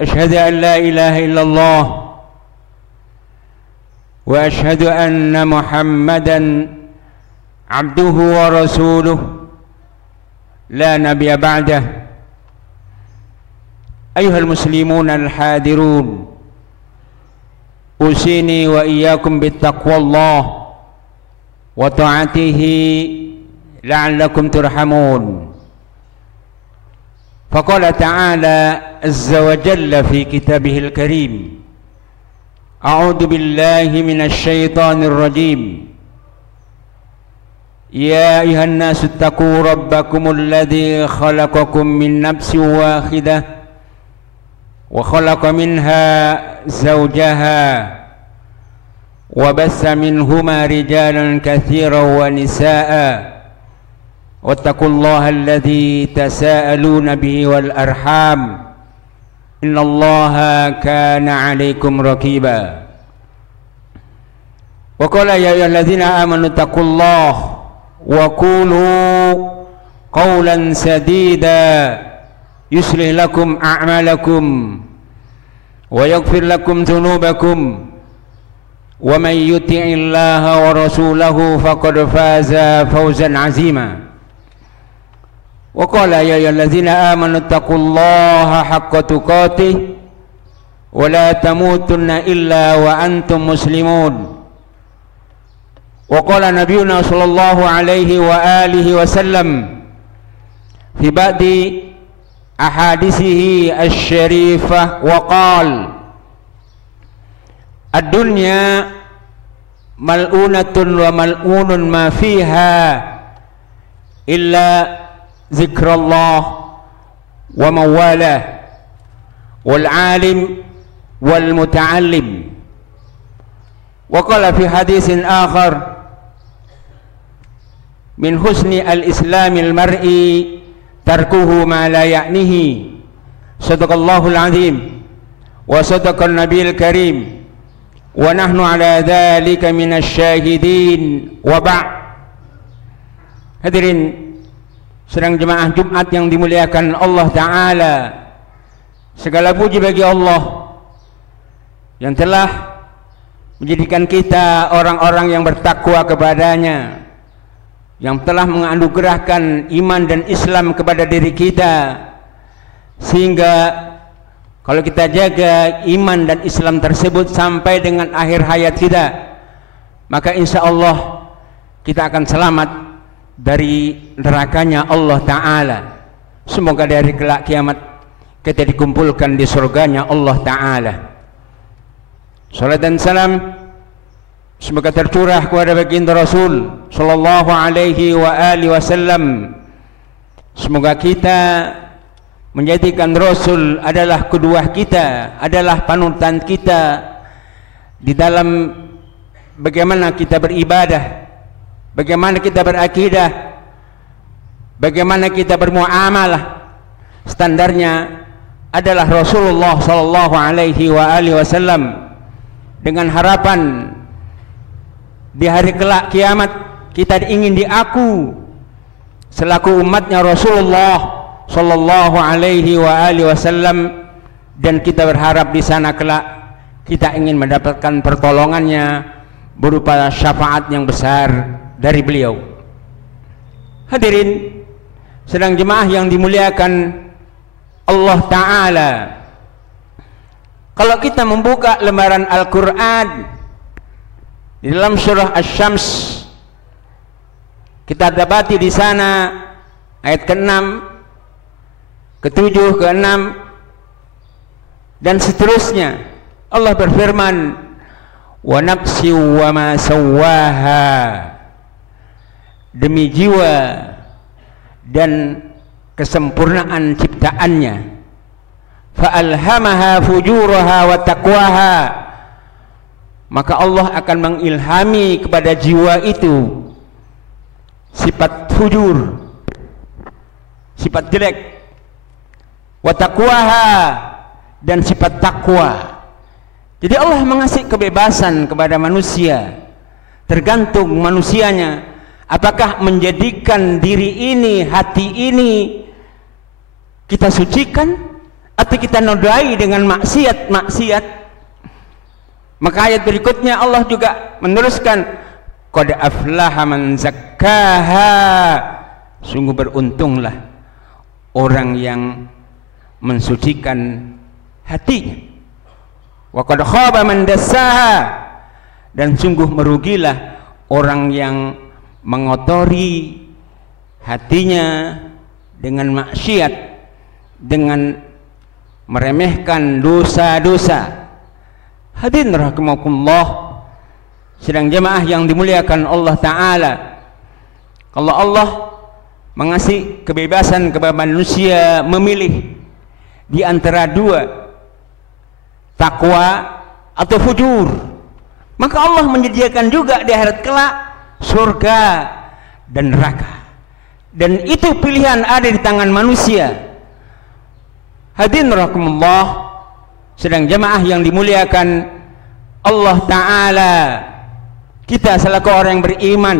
أشهد أن لا إله إلا الله وأشهد أن محمدا عبده ورسوله لا نبي بعده. أيها المسلمون الحاضرون، أوصيني وإياكم بتقوى الله وطاعته لعلكم ترحمون. فقال تعالى عز وجل في كتابه الكريم: أعوذ بالله من الشيطان الرجيم. يا أيها الناس اتقوا ربكم الذي خلقكم من نفس واحدة وخلق منها زوجها وبث منهما رجالا كثيرا ونساء واتقوا الله الذي تساءلون به والأرحام إن الله كان عليكم رقيبا. وقال يا أيها الذين آمنوا اتقوا الله وقولوا قولا سديدا يصلح لكم أعمالكم ويغفر لكم ذنوبكم ومن يطع الله ورسوله فقد فاز فوزا عظيما. وقال يا أيها الذين آمنوا اتقوا الله حق تقاته ولا تموتن إلا وأنتم مسلمون. وقال نبينا صلى الله عليه وآله وسلم في بعض أحاديثه الشريفة وقال: الدنيا ملؤونة وملؤون ما فيها إلا ذكر الله ومن والاه والعالم والمتعلم. وقال في حديث آخر: من حسن الإسلام المرء تركه ما لا يعنيه. صدق الله العظيم وصدق النبي الكريم ونحن على ذلك من الشاهدين. وبعد. Hadirin sedang jemaah Jumat yang dimuliakan Allah Ta'ala, segala puji bagi Allah yang telah menjadikan kita orang-orang yang bertakwa kepadanya, yang telah menganugerahkan iman dan Islam kepada diri kita, sehingga kalau kita jaga iman dan Islam tersebut sampai dengan akhir hayat kita, maka insya Allah kita akan selamat dari nerakanya Allah Ta'ala. Semoga dari kelak kiamat kita dikumpulkan di surganya Allah Ta'ala. Salat dan salam semoga tercurah kepada baginda Rasul sallallahu alaihi wa alihi wasallam. Semoga kita menjadikan Rasul adalah kedua kita, adalah panutan kita di dalam bagaimana kita beribadah, bagaimana kita berakidah, bagaimana kita bermuamalah. Standarnya adalah Rasulullah sallallahu alaihi wa alihi wasallam, dengan harapan di hari kelak kiamat kita ingin diaku selaku umatnya Rasulullah sallallahu alaihi wa alihi wasallam, dan kita berharap di sana kelak kita ingin mendapatkan pertolongannya berupa syafaat yang besar dari beliau. Hadirin sedang jemaah yang dimuliakan Allah Ta'ala, kalau kita membuka lembaran Al-Quran di dalam surah Asy-Syams, kita dapati di sana ayat ke-6, ke-7, ke-6 dan seterusnya. Allah berfirman: wa nafsi wa ma sawwaha, demi jiwa dan kesempurnaan ciptaannya, fa'alhamaha fujuraha wa taqwaha, maka Allah akan mengilhami kepada jiwa itu sifat fujur, sifat jelek, wa taqwaha, dan sifat takwa. Jadi Allah mengasih kebebasan kepada manusia, tergantung manusianya apakah menjadikan diri ini, hati ini kita sucikan atau kita nodai dengan maksiat, maka ayat berikutnya Allah juga meneruskan, qad aflaha man zakkaha, sungguh beruntunglah orang yang mensucikan hatinya, wa qad khaba man dassaha, dan sungguh merugilah orang yang mengotori hatinya dengan maksiat, dengan meremehkan dosa-dosa. Hadirin rahimakumullah, sedang jemaah yang dimuliakan Allah Ta'ala, kalau Allah mengasih kebebasan kepada manusia memilih di antara dua, takwa atau fujur, maka Allah menyediakan juga di akhirat kelak surga dan neraka, dan itu pilihan ada di tangan manusia. Hadirin rahimakumullah, sedang jemaah yang dimuliakan Allah Ta'ala, kita selaku orang yang beriman,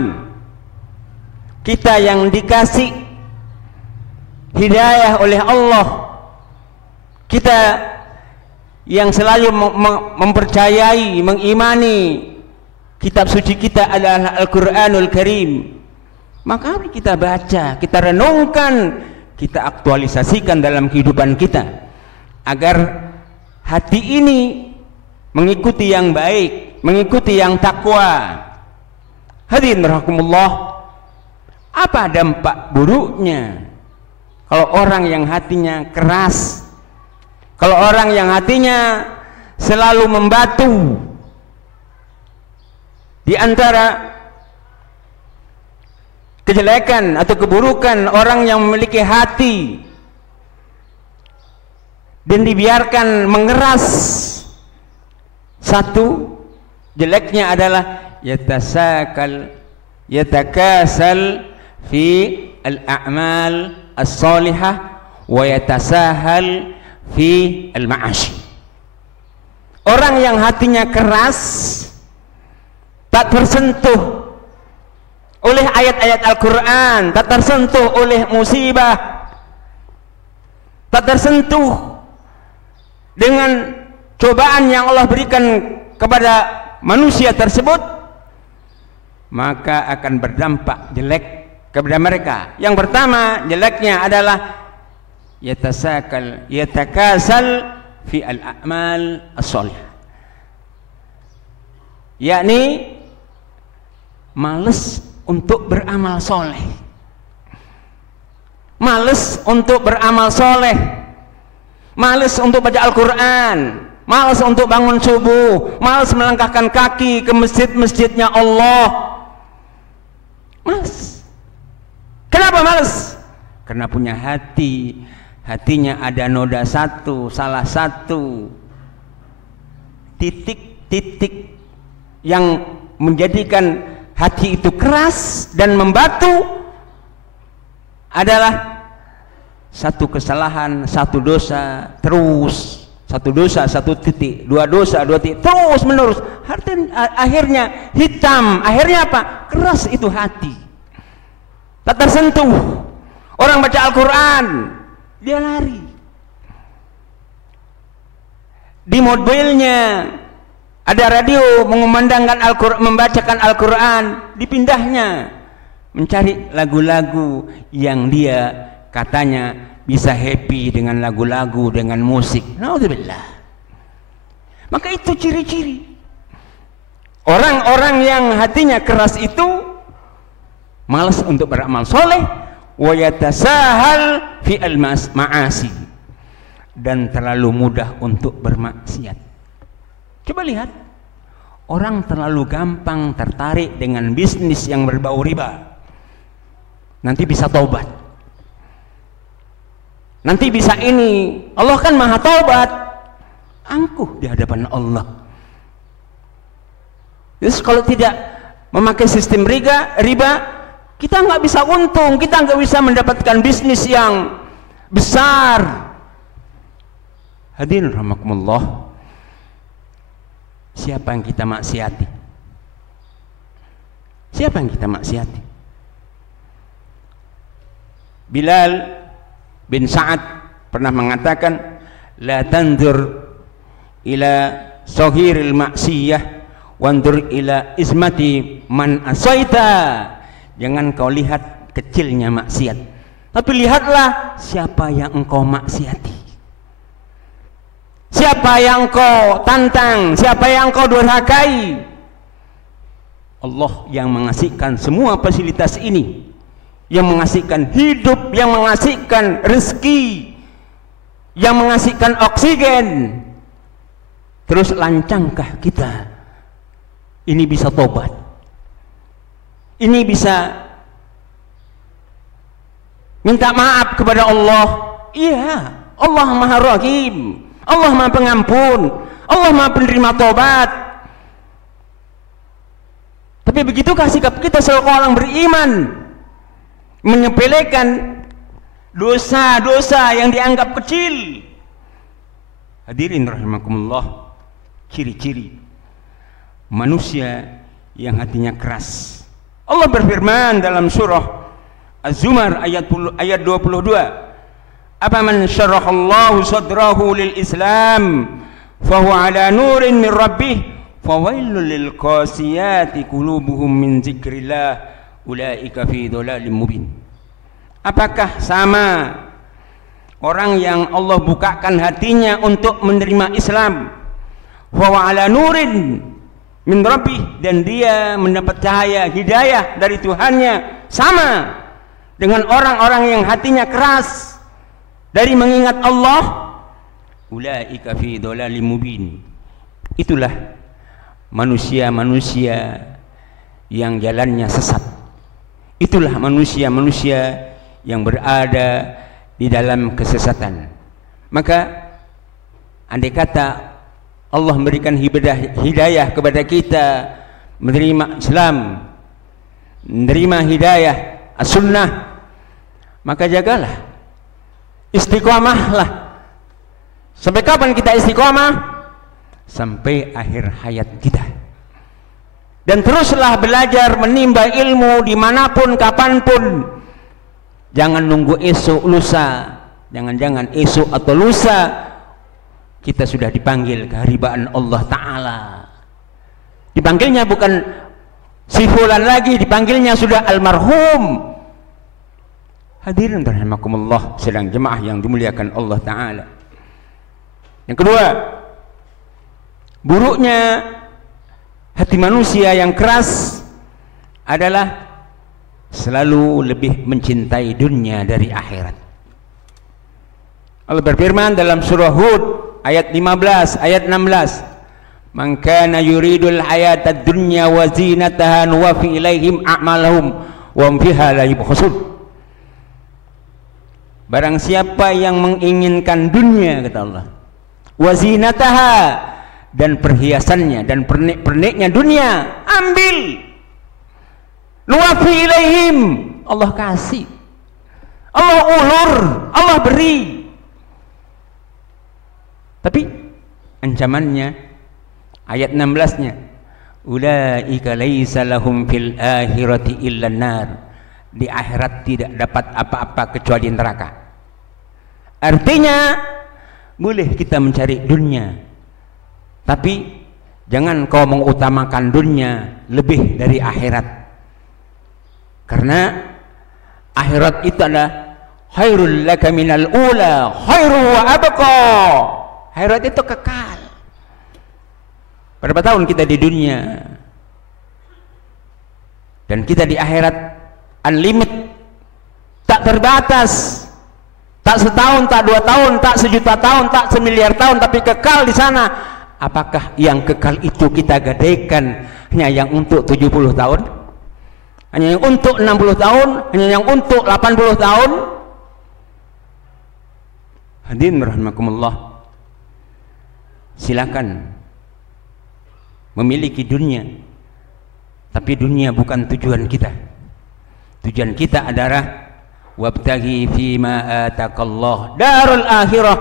kita yang dikasih hidayah oleh Allah, kita yang selalu mempercayai, mengimani kitab suci kita adalah Al-Quranul Karim, maka mari kita baca, kita renungkan, kita aktualisasikan dalam kehidupan kita, agar hati ini mengikuti yang baik, mengikuti yang takwa. Hadirin rahimakumullah, apa dampak buruknya kalau orang yang hatinya keras, kalau orang yang hatinya selalu membatu? Di antara kejelekan atau keburukan orang yang memiliki hati dan dibiarkan mengeras, satu jeleknya adalah yatakasal fi al-a'mal as-salihah wa yatasahal fi al-ma'ashi. Orang yang hatinya keras, tak tersentuh oleh ayat-ayat Al-Quran, tak tersentuh oleh musibah, tak tersentuh dengan cobaan yang Allah berikan kepada manusia tersebut, maka akan berdampak jelek kepada mereka. Yang pertama jeleknya adalah yatakasal fi al-a'mal as-salihah, yakni males untuk beramal soleh, males untuk beramal soleh, males untuk baca Al-Quran, males untuk bangun subuh, males melangkahkan kaki ke masjid-masjidnya Allah. Males. Kenapa males? Karena punya hatinya ada noda satu, salah satu titik-titik yang menjadikan hati itu keras dan membatu, adalah satu kesalahan, satu dosa, terus satu dosa, satu titik, dua dosa, dua titik, terus menerus. Akhirnya hitam, akhirnya apa? Keras itu hati, tak tersentuh. Orang baca Al-Quran, dia lari. Di mobilnya ada radio mengumandangkan Al-Quran, membacakan Al-Quran, dipindahnya mencari lagu-lagu yang dia katanya bisa happy dengan lagu-lagu, dengan musik. Naudzubillah. Maka itu ciri-ciri orang-orang yang hatinya keras itu malas untuk beramal soleh, wa yatasahal fi al-ma'asi, dan terlalu mudah untuk bermaksiat. Coba lihat, orang terlalu gampang tertarik dengan bisnis yang berbau riba. Nanti bisa taubat, nanti bisa ini. Allah kan maha taubat, angkuh di hadapan Allah. Jadi kalau tidak memakai sistem riba, kita nggak bisa untung, kita nggak bisa mendapatkan bisnis yang besar. Hadirin rahimakumullah, siapa yang kita maksiati? Siapa yang kita maksiati? Bilal bin Sa'ad pernah mengatakan, la tanzur ila sahiril maksiyah wandur ila ismati man asaita. Jangan kau lihat kecilnya maksiat, tapi lihatlah siapa yang engkau maksiati, siapa yang engkau tantang, siapa yang engkau durhakai. Allah yang mengasihkan semua fasilitas ini, yang mengasihkan hidup, yang mengasihkan rezeki, yang mengasihkan oksigen. Terus lancangkah kita ini bisa tobat, ini bisa minta maaf kepada Allah? Iya, Allah Maha Rahim, Allah Maha Pengampun, Allah Maha Penerima tobat. Tapi begitukah sikap kita sebagai orang beriman? Menyepelekan dosa-dosa yang dianggap kecil. Hadirin rahimakumullah, ciri-ciri manusia yang hatinya keras. Allah berfirman dalam surah Az-Zumar ayat 22, "Afaman syarahallahu sadrahu lil Islam fahuwa ala nurin min rabbih fawailul lil qasiyati qulubuhum min zikrillah ulaika fi dhalalim mubin." Apakah sama orang yang Allah bukakan hatinya untuk menerima Islam, fahuwa ala nurin min rabbih, dan dia mendapat cahaya hidayah dari Tuhannya, sama dengan orang-orang yang hatinya keras dari mengingat Allah? Ulaika fi dhalalim mubin. Itulah manusia-manusia yang jalannya sesat. Itulah manusia-manusia yang berada di dalam kesesatan. Maka andai kata Allah memberikan hidayah kepada kita menerima Islam, menerima hidayah as-sunnah, maka jagalah, istiqomahlah. Sampai kapan kita istiqomah? Sampai akhir hayat kita. Dan teruslah belajar menimba ilmu dimanapun kapanpun. Jangan nunggu esok lusa. Jangan-jangan esok atau lusa kita sudah dipanggil keharibaan Allah Ta'ala. Dipanggilnya bukan si fulan lagi, dipanggilnya sudah almarhum. Hadirin rahimakumullah, sedang jemaah yang dimuliakan Allah Ta'ala. Yang kedua, buruknya hati manusia yang keras adalah selalu lebih mencintai dunia dari akhirat. Allah berfirman dalam surah Hud ayat 15, ayat 16, "Man kana yuridul hayatad dunya wa zinataha nuwaffi ilaihim a'malahum wa hum fiha la yubkhasun." Barang siapa yang menginginkan dunia, kata Allah, wa zinataha, dan perhiasannya dan pernik-perniknya dunia, ambil. Nuwaffi ilaihim, Allah kasih, Allah ulur, Allah beri. Tapi ancamannya ayat 16-nya, ulaika laisa lahum fil akhirati illa nar. Di akhirat tidak dapat apa-apa kecuali neraka. Artinya boleh kita mencari dunia, tapi jangan kau mengutamakan dunia lebih dari akhirat. Karena akhirat itu adalah khairul laka minal ula khairu wa abqa. Akhirat itu kekal. Berapa tahun kita di dunia, dan kita di akhirat unlimited, tak terbatas. Tak setahun, tak 2 tahun, tak sejuta tahun, tak semiliar tahun, tapi kekal di sana. Apakah yang kekal itu kita gadaikan hanya yang untuk 70 tahun? Hanya yang untuk 60 tahun? Hanya yang untuk 80 tahun? Hadirin rahimakumullah, silakan memiliki dunia, tapi dunia bukan tujuan kita. Tujuan kita adalah wabtaghi fima atakallah darul akhirah.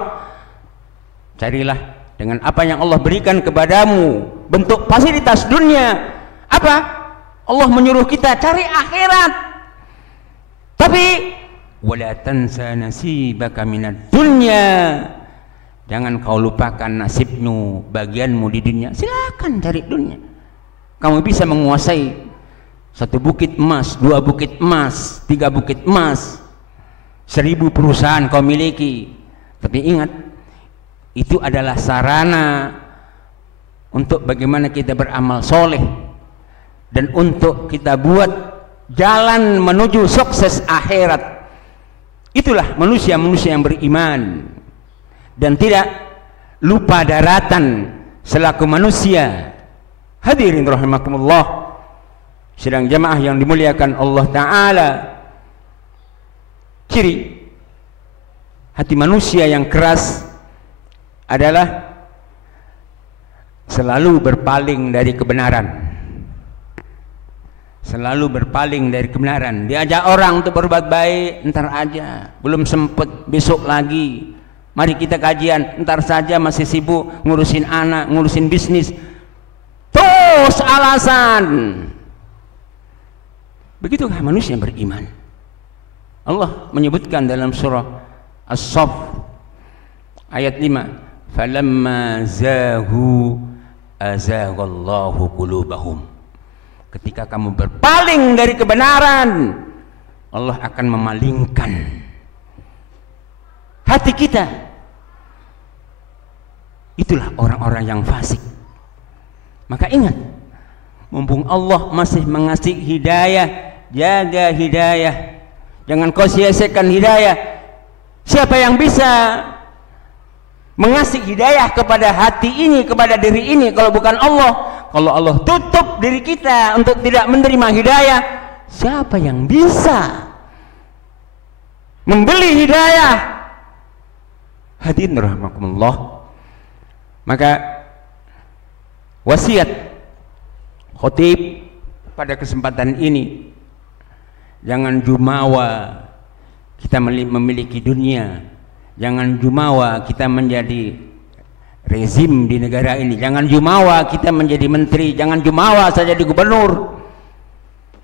Carilah dengan apa yang Allah berikan kepadamu bentuk fasilitas dunia. Apa? Allah menyuruh kita cari akhirat. Tapi wala tansa nasibaka minad dunya. Jangan kau lupakan nasibmu, bagianmu di dunia. Silakan cari dunia. Kamu bisa menguasai 1 bukit emas, 2 bukit emas, 3 bukit emas, 1000 perusahaan kau miliki. Tapi ingat, itu adalah sarana untuk bagaimana kita beramal soleh dan untuk kita buat jalan menuju sukses akhirat. Itulah manusia-manusia yang beriman dan tidak lupa daratan selaku manusia. Hadirin rahimakumullah, sidang jamaah yang dimuliakan Allah Ta'ala, ciri hati manusia yang keras adalah selalu berpaling dari kebenaran. Selalu berpaling dari kebenaran. Diajak orang untuk berbuat baik, entar aja, belum sempet, besok lagi. Mari kita kajian, entar saja, masih sibuk ngurusin anak, ngurusin bisnis. Terus alasan. Begitulah manusia yang beriman. Allah menyebutkan dalam surah As-Saff ayat 5, falamma zahu azaghallahu qulubahum. Ketika kamu berpaling dari kebenaran, Allah akan memalingkan hati kita. Itulah orang-orang yang fasik. Maka ingat, mumpung Allah masih mengasih hidayah, jaga hidayah. Jangan kau sia-siakan hidayah. Siapa yang bisa mengasih hidayah kepada hati ini, kepada diri ini, kalau bukan Allah? Kalau Allah tutup diri kita untuk tidak menerima hidayah, siapa yang bisa membeli hidayah? Hadirin rahimakumullah. Maka wasiat khotib pada kesempatan ini, jangan jumawa kita memiliki dunia, jangan jumawa kita menjadi rezim di negara ini, jangan jumawa kita menjadi menteri, jangan jumawa saja di gubernur.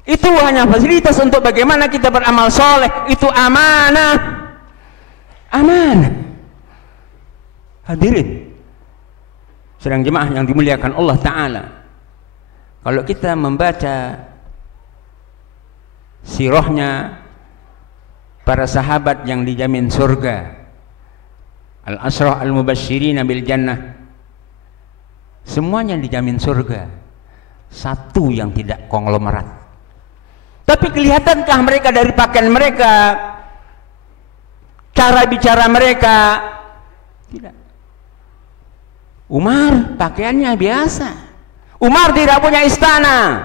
Itu hanya fasilitas untuk bagaimana kita beramal soleh. Itu amanah, amanah. Hadirin sedang jemaah yang dimuliakan Allah Ta'ala, kalau kita membaca sirahnya para sahabat yang dijamin surga, al-asrah al-mubashirina bil jannah, semuanya dijamin surga. Satu yang tidak konglomerat. Tapi kelihatankah mereka dari pakaian mereka, cara bicara mereka? Tidak. Umar pakaiannya biasa. Umar tidak punya istana.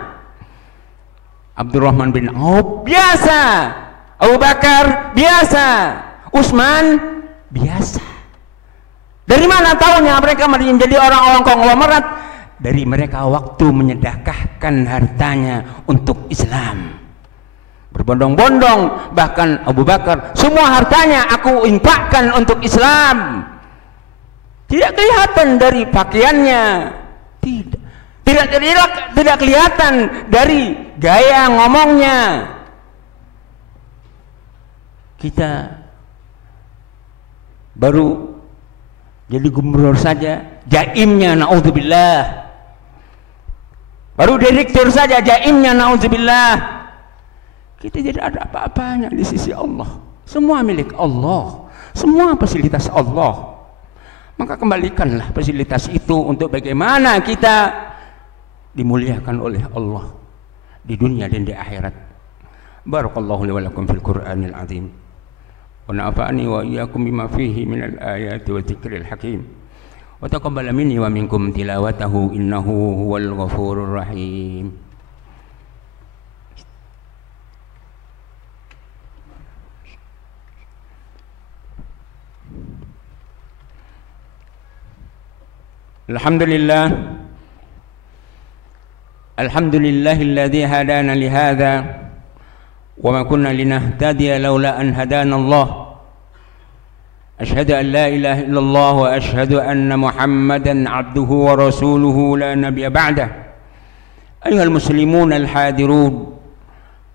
Abdurrahman bin Auf biasa. Abu Bakar biasa. Utsman biasa. Dari mana tahunya mereka menjadi orang-orang konglomerat? Dari mereka waktu menyedekahkan hartanya untuk Islam. Berbondong-bondong, bahkan Abu Bakar, semua hartanya aku infakkan untuk Islam. Tidak kelihatan dari pakaiannya, tidak kelihatan dari gaya ngomongnya. Kita baru jadi gubernur saja, jaimnya naudzubillah. Baru direktur saja, jaimnya naudzubillah. Kita tidak ada apa-apanya di sisi Allah. Semua milik Allah, semua fasilitas Allah. Maka kembalikanlah fasilitas itu untuk bagaimana kita dimuliakan oleh Allah di dunia dan di akhirat. Barakallahu li wa lakum fil Qur'anil azim. Wa nafa'ani wa iyyakum bima fihi minal ayati wa dzikril hakim. Wa taqabbal minni wa minkum tilawatahu innahu huwal ghafurur rahim. Alhamdulillah, alhamdulillahilladzi hadana li hadza wa ma kunna linahtadiya laula an hadana Allah. Asyhadu an la ilaha illallah wa asyhadu anna Muhammadan abduhu wa rasuluhu la nabiyya ba'dah. Ayyuhal muslimun al-hadirun,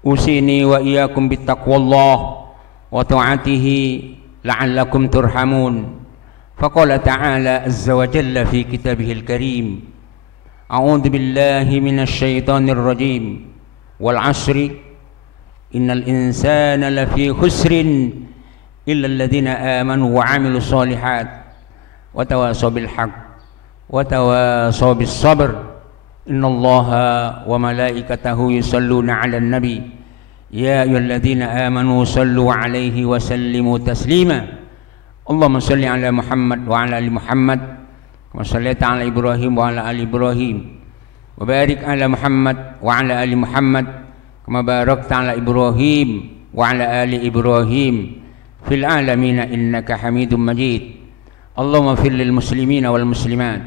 usini wa iyyakum bittaqwallah wa ta'atihi la'allakum turhamun. فقال تعالى عز وجل في كتابه الكريم: أعوذ بالله من الشيطان الرجيم والعصر إن الإنسان لفي خسر إلا الذين آمنوا وعملوا الصالحات وتواصوا بالحق وتواصوا بالصبر إن الله وملائكته يصلون على النبي يا أيها الذين آمنوا صلوا عليه وسلموا تسليما اللهم صل على محمد وعلى آل محمد كما صليت على إبراهيم وعلى آل إبراهيم وبارك على محمد وعلى آل محمد كما باركت على إبراهيم وعلى آل إبراهيم في العالمين إنك حميد مجيد اللهم اغفر للمسلمين والمسلمات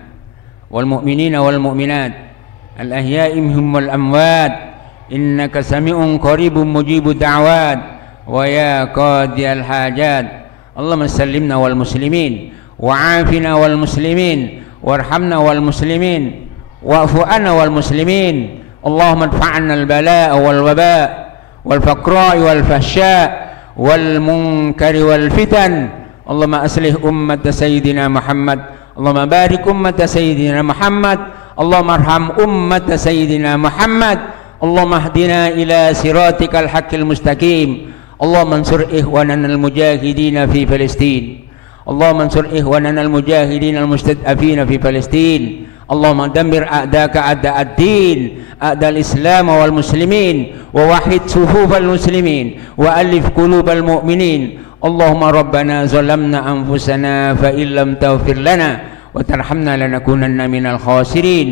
والمؤمنين والمؤمنات الأحياء منهم والأموات إنك سميع قريب مجيب الدعوات ويا قاضي الحاجات اللهم سلمنا والمسلمين وعافنا والمسلمين وارحمنا والمسلمين واعف عنا والمسلمين اللهم ادفع عنا البلاء والوباء والفقراء والفحشاء والمنكر والفتن اللهم أصلح أمة سيدنا محمد اللهم بارك أمة سيدنا محمد اللهم ارحم أمة سيدنا محمد اللهم اهدنا إلى صراطك الحق المستقيم اللهم انصر إخواننا المجاهدين في فلسطين اللهم انصر إخواننا المجاهدين المستضعفين في فلسطين اللهم دمر أعداءك أعداء الدين أعداء الإسلام والمسلمين ووحد صفوف المسلمين وألف قلوب المؤمنين اللهم ربنا ظلمنا أنفسنا فإن لم تغفر لنا وترحمنا لنكونن من الخاسرين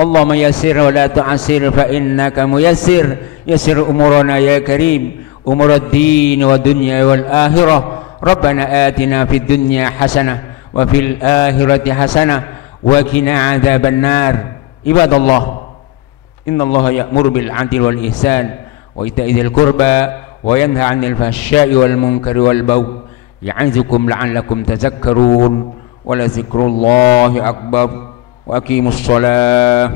اللهم يسر ولا تعسر فإنك ميسر يسر أمورنا يا كريم أمور الدين والدنيا والآخرة ربنا آتنا في الدنيا حسنة وفي الآخرة حسنة وقنا عذاب النار عباد الله إن الله يأمر بالعدل والإحسان وإيتاء ذي القربى وينهى عن الفحشاء والمنكر والبغي يعظكم لعلكم تذكرون ولذكر الله أكبر وأقيموا الصلاة.